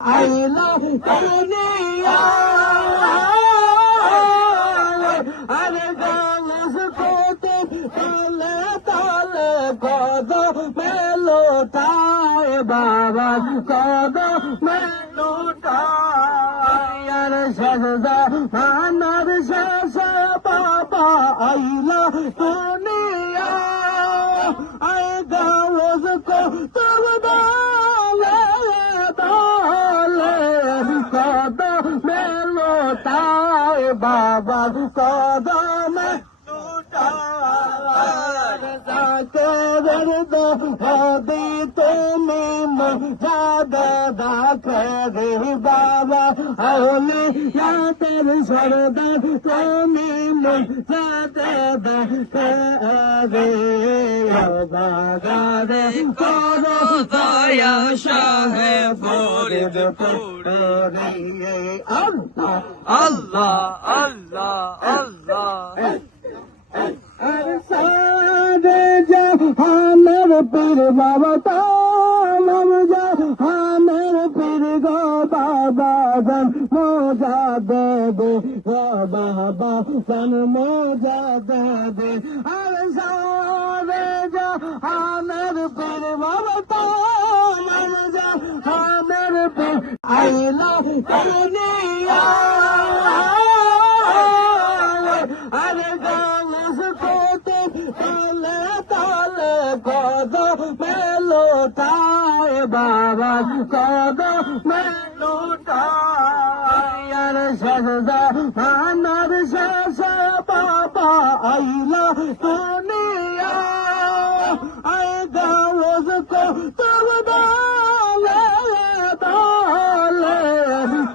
আইলা দুনিয়া আরে গাছ কোতে তালে তালে কদ মেলোটায় বাবা কদ মেলোটায় আর সজদা মানার শেষ বাবা আইলা দুনিয়া আয় গাছ কোতে কদ মেলোটায় বাবা কদম যাকে হদি তুমি দেখে রে বাবা হলি ইয়াতের সরদার তুমি যাতে দেখে রে বাগারে করো দয়া শাহে ফরিদপুর রে আল্লাহ আল্লাহ আল্লাহ আল্লাহ সারে জাহানের পীর বাবা তালাম জাহানের পীর গো বাবা জান মোজা দেবে গো বাবা জান মোজা দেবে আর সারে জাহানের পীর বাবা তালাম জাহানের পীর আইলা দুনিয়া আরে গাছ কোতে তালে তালে কদ মেলোটায় বাবা কদ মেলোটায় আর সজদা মানার শেষ বাবা আইলা দুনিয়া আয় গাছ কোতে তালে তালে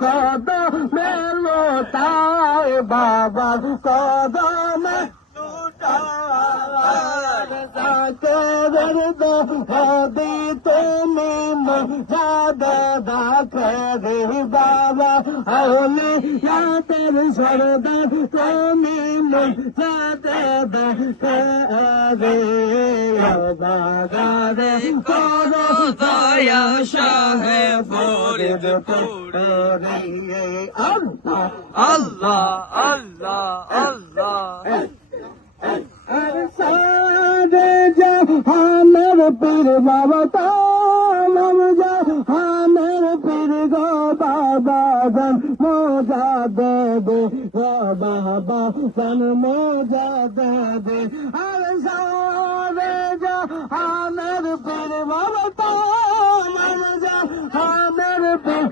কদ মেলোটায় বাবা কদম যাকে হদি তুমি দেখে রে বাবা হলি ইয়াতের সরদার তুমি যাতে দেখে রে বাগারে করো দয়া শাহে ফরিদপুর রে আল্লাহ আল্লাহ আল্লাহ আল্লাহ সারে জাহানের পীর বাবা তালাম জাহানের পীর গো বাবা জান মোজা দেবে গো বাবা জান মোজা দেবে আর সারে জাহানের পীর বাবা তালাম জাহানের পীর